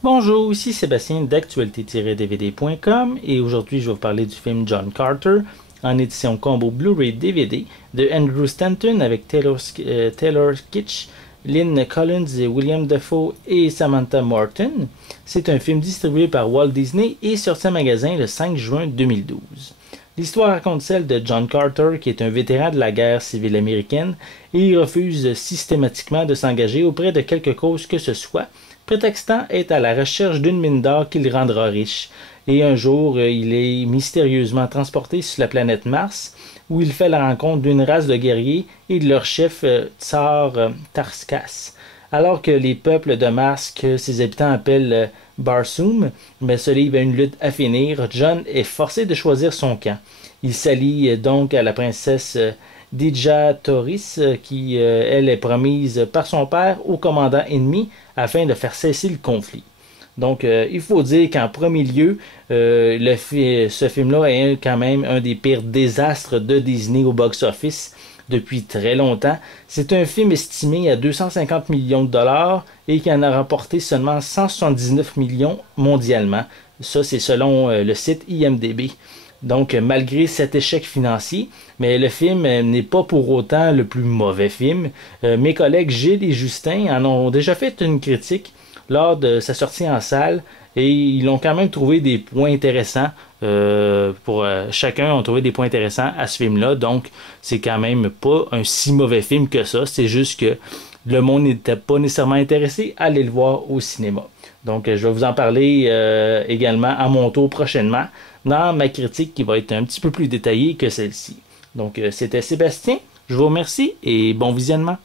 Bonjour, ici Sébastien d'actualité-dvd.com et aujourd'hui je vais vous parler du film John Carter en édition combo Blu-ray DVD de Andrew Stanton avec Taylor Kitsch, Lynn Collins et William Dafoe et Samantha Morton. C'est un film distribué par Walt Disney et sorti en magasin le 5 juin 2012. L'histoire raconte celle de John Carter, qui est un vétéran de la guerre civile américaine, et il refuse systématiquement de s'engager auprès de quelque cause que ce soit, prétextant être à la recherche d'une mine d'or qui le rendra riche. Et un jour, il est mystérieusement transporté sur la planète Mars, où il fait la rencontre d'une race de guerriers et de leur chef Tsar Tarskas. Alors que les peuples de Mars, que ses habitants appellent Barsoom, se livrent à une lutte à finir, John est forcé de choisir son camp. Il s'allie donc à la princesse Dija Thoris, qui, elle, est promise par son père au commandant ennemi afin de faire cesser le conflit. Donc, il faut dire qu'en premier lieu, ce film-là est quand même un des pires désastres de Disney au box-office depuis très longtemps. C'est un film estimé à 250 millions de dollars et qui en a rapporté seulement 179 millions mondialement. Ça, c'est selon le site IMDb. Donc, malgré cet échec financier, mais le film n'est pas pour autant le plus mauvais film. Mes collègues Gilles et Justin en ont déjà fait une critique lors de sa sortie en salle et ils ont quand même trouvé des points intéressants. Chacun ont trouvé des points intéressants à ce film-là. Donc, c'est quand même pas un si mauvais film que ça. C'est juste que le monde n'était pas nécessairement intéressé à aller le voir au cinéma. Donc, je vais vous en parler également à mon tour prochainement dans ma critique qui va être un petit peu plus détaillée que celle-ci. Donc, c'était Sébastien. Je vous remercie et bon visionnement.